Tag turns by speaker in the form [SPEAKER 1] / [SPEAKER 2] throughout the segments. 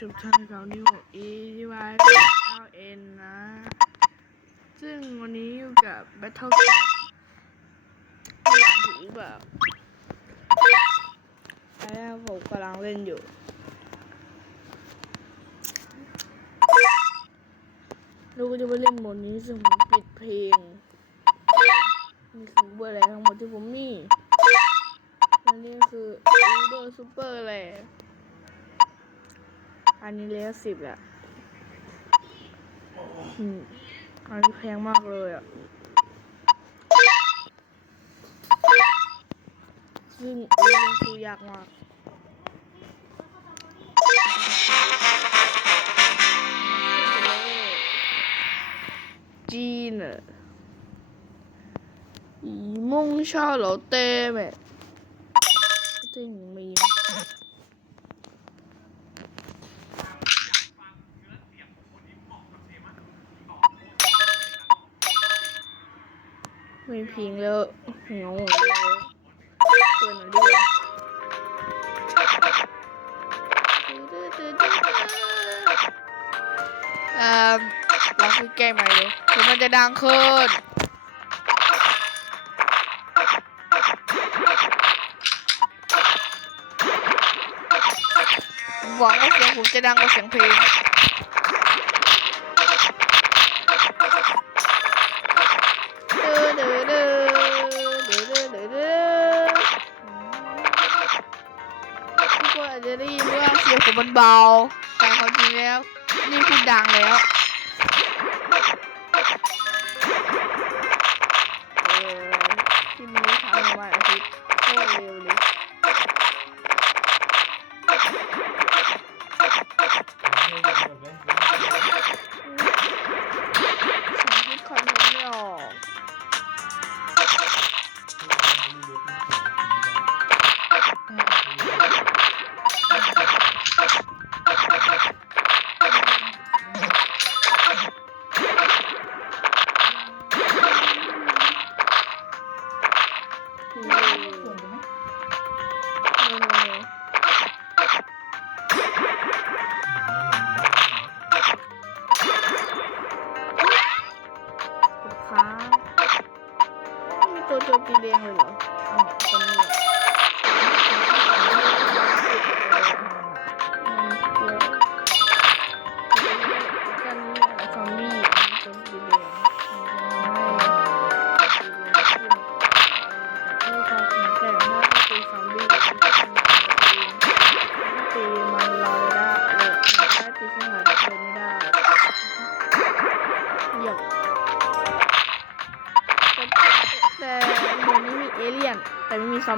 [SPEAKER 1] ชมท่านเก่านิว E Y L N นะ ซึ่งวันนี้อยู่กับ Battle Cat ที่อ่านถือเปล่าใช่ครับผมกำลังเล่นอยู่ลูกก็จะไปเล่นโหมดนี้ซึ่งผมปิดเพลงนี่คือเบอร์อะไรทั้งหมดที่ผมมีและนี่ก็คือ Uber Super แหละ อันนี้เลขสิบแหละอืมอันนี้แพงมากเลยอ่ะ ซึ่งเรียนคือยากมาก จีนอะ以梦下楼的咩？这你 พิงแล้วเหงาหมดเลยเปิดหน่อยดิวะเอ่อลองคุยแก้ใหม่เลยเดี๋ยวมันจะดังขึ้นหวังว่าเสียงผมจะดังกว่าเสียงเพลง จจะได้ยินว่าเสียงผมมันเบาแต่ความจริงแล้ว นี่คือดังแล้วเออที่มีทำวันอาทิตย์โคตรเร็ว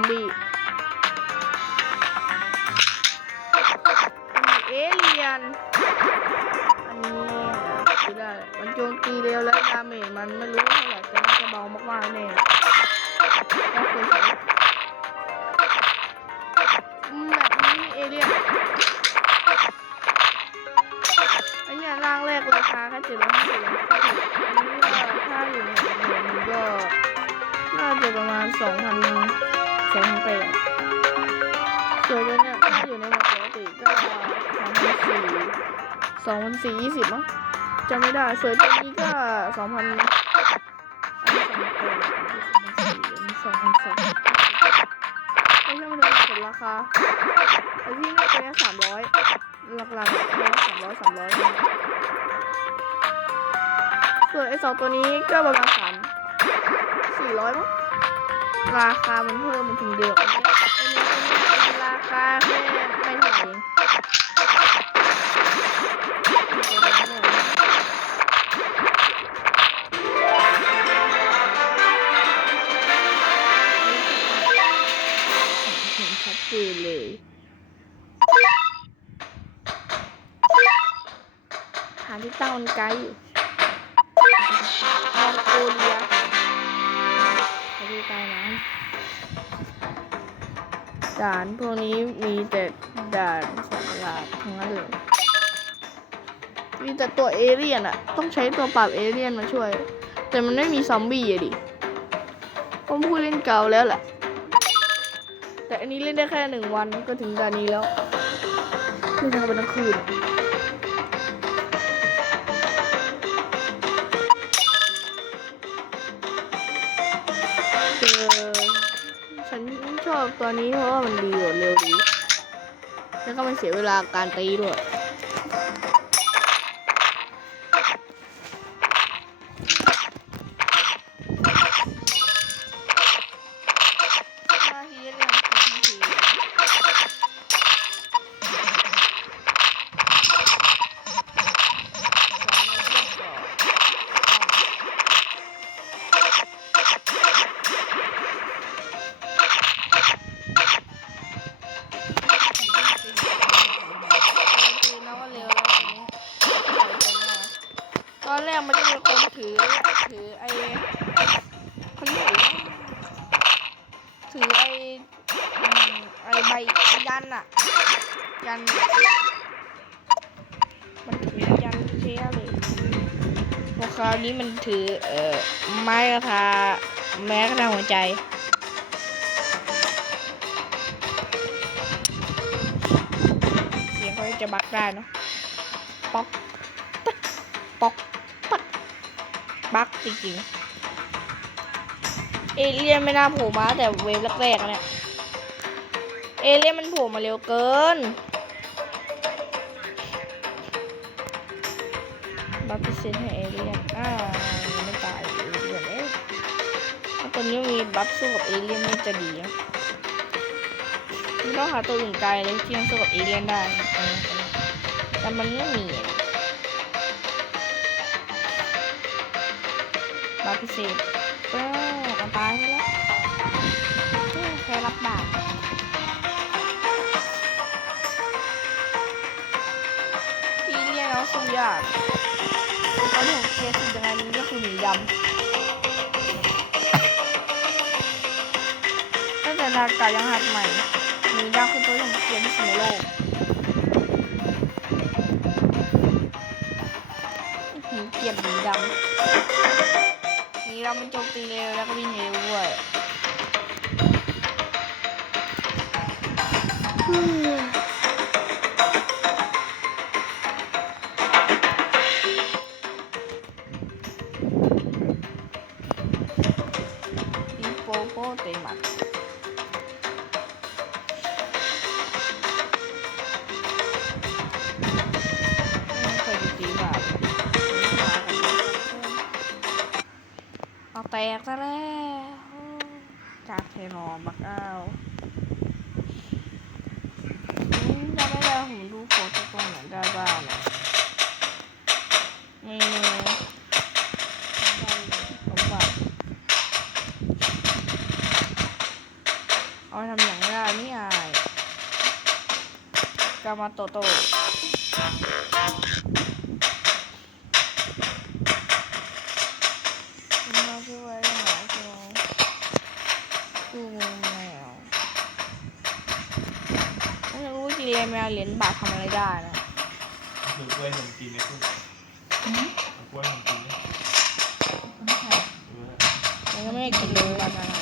[SPEAKER 1] แสี่ยี่สิบมั้งจำไม่ได้ส่วนตัวนี้ก็สองพันสองพันสองไม่ใช่มันเป็นผลราคาไอ้ที่นี่ตัวนี้สามร้อยหลักๆตัวสามร้อยสามร้อยส่วนไอ้สองตัวนี้ก็ประมาณสามสี่ร้อยมั้งราคามันเพิ่มมันถึงเดียวอันนี้อันนี้เป็นราคาแค่ไม่เท่าไหร่เอง ชัดเจนเลยหาที่ตั้งมันไกลอยู่มองโกเลียไปดูใต้น้ำด่านพวกนี้มีแต่ด่านสัตว์ประหลาดทั้งนั้นเลย มีแต่ตัวเอเลี่ยนอะต้องใช้ตัวปราบเอเลี่ยนมาช่วย แต่มันไม่มีซอมบี้อะดิผมพูดเล่นเก่าแล้วแหละ แต่อันนี้เล่นได้แค่หนึ่งวันก็ถึงด่านนี้แล้วคือทางวันกลางคืนเจอฉันชอบตัวนี้เพราะว่ามันดีกว่าเร็วดี แล้วก็ไมันเสียเวลาการตีด้วย นี้มันถือเอ่อไม้กระทาแม้กระทาหัวใจ เสียงเขาจะบักได้เนอะป๊อกตักป๊อกปักบักจริงๆ เอเลี่ยนไม่น่าโผล่มาแต่เวฟแรกๆเนี่ย เอเลี่ยนมันโผล่มาเร็วเกิน บัฟสู้กับเอเลี่ยนนี่จะดีนะไม่ต้องหาตัวอื่นไกลเลยที่มันสู้กับเอเลี่ยนได้แต่มันไม่มีบัฟพิเศษเออมันตายไปแล้วเออแค่รับบาปเอเลี่ยนเอาสู้ยากตอนที่ผมเคลียร์สิ่งยังไงมันก็คือหมีดำ ตั้งแต่ากายังหัดใหม่ มีดำคือตัวที่างเกียรที่สุดในโลกเกียดหมีดำหมีดำมันโจมตีเร็วแล้วก็วิ่งเร็วด้วยอื ซะแล้วจากเทนอบักเอาอืมจะไม่ได้ผมดูโฟโต้ตรงไหนได้บ้างเนี่ยนี่ผมว่าเอาทำอย่างไรนี่อายกามาโตโตคุณมาช่วยหน่อยใช่ไหมดูแมวไม่ รู้ว่าจีเรียนแมวเหรียญบาททำอะไรได้นะ
[SPEAKER 2] หรือกล้วยหนมกินในตู้เอากล้วยหนมกินเนี่ย
[SPEAKER 1] มันก็ไม่ได้กินเลยบานาน่า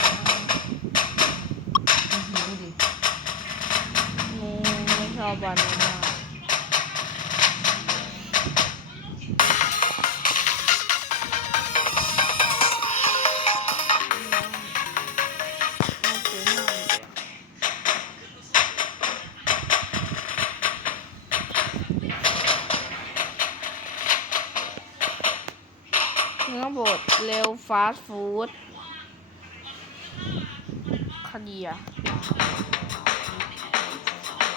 [SPEAKER 1] หนูไม่ชอบบานาน่ เร็วฟาสต์ฟู้ดคดีอะ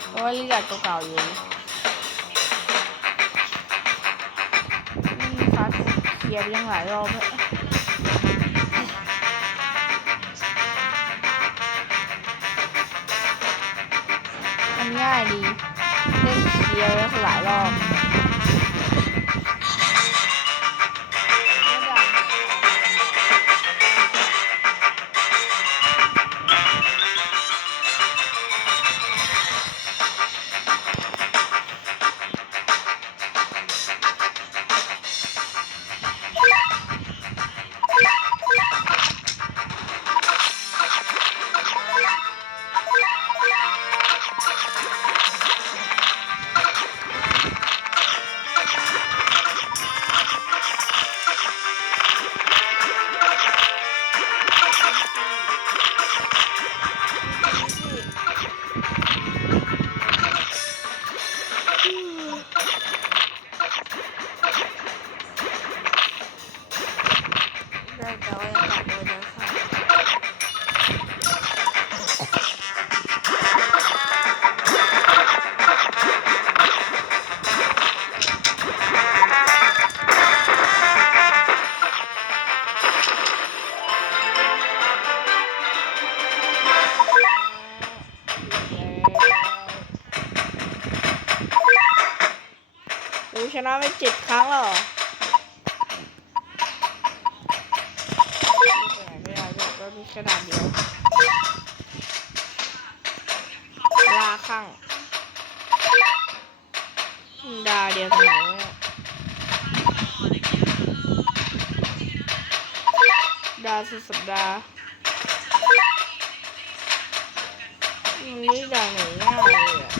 [SPEAKER 1] เพราะว่าลิกาเก่าๆอยู่อืมฟาสต์ฟู้ดเคลียร์ยังหลายรอบแล้วมันง่ายดีเล่นเคลียร์ไว้หลายรอบ ชนะไปเจ็ดครั้งแล้วเหรอไม่ได้ไม่ได้มีขนาดเดียวลาข้างดาเดียวกันไหนดาสุดสัปดาห์มันไม่ดาไหนง่ายเลยอะ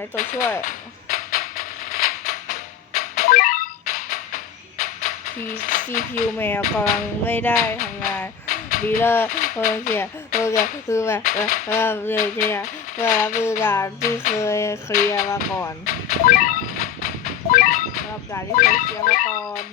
[SPEAKER 1] ช้ตัวช่วยทีซีพิวแมวกำลังไม่ได้ทำงานดีเลอร์เอเสียเออคือแบบเออเออเสียเสียเพื่อรับมือการที่เคยเคลียร์มาก่อนรับการที่เคยเคลียร์มาก่อน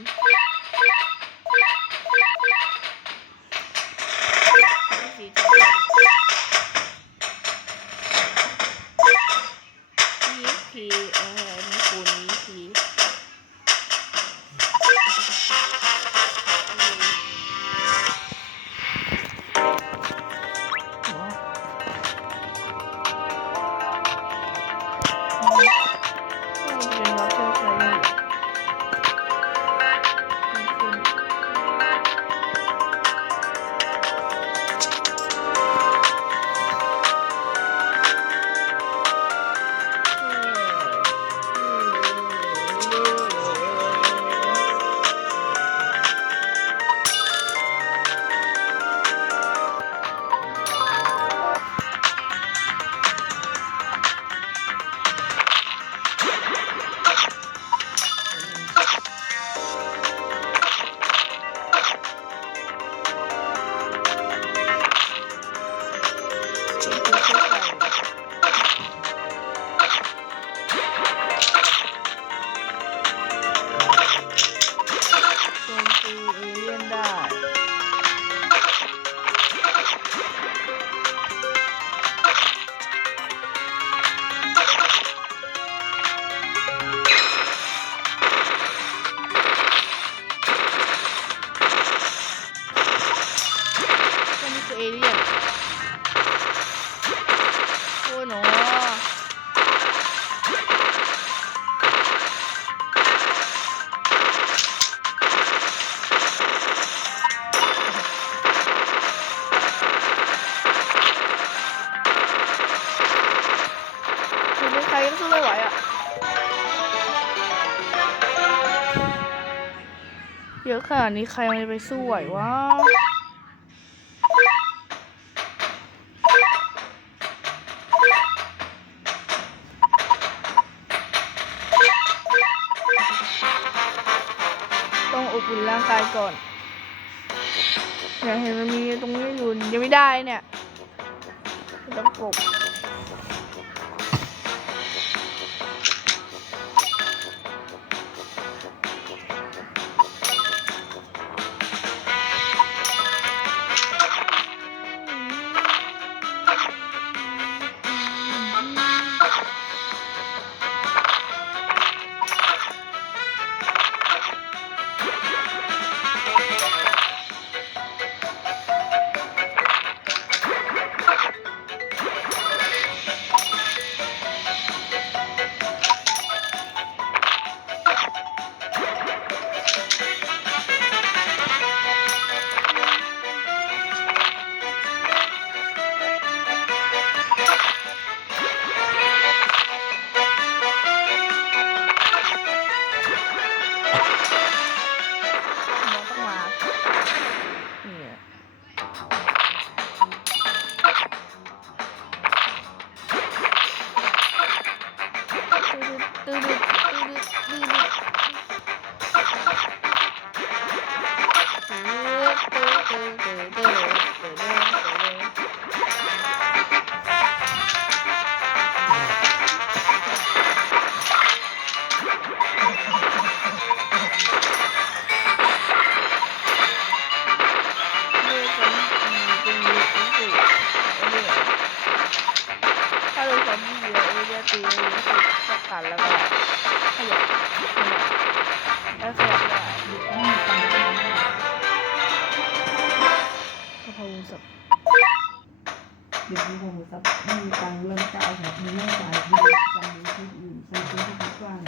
[SPEAKER 1] โขนาดนี้ใครมันจะไปสู้ไหววะต้องอบอุ่นร่างกายก่อนอยากเห็นมันมีตรงนี้อยู่ยังไม่ได้เนี่ยต้องกบ เดี๋ยว
[SPEAKER 3] ค
[SPEAKER 1] งจะ
[SPEAKER 3] ไม่มีตังเริ่มจะเอาแบบนี้ไม่จ่ายที่จำนี้ที่อื่นซื้อที่ทุกวัน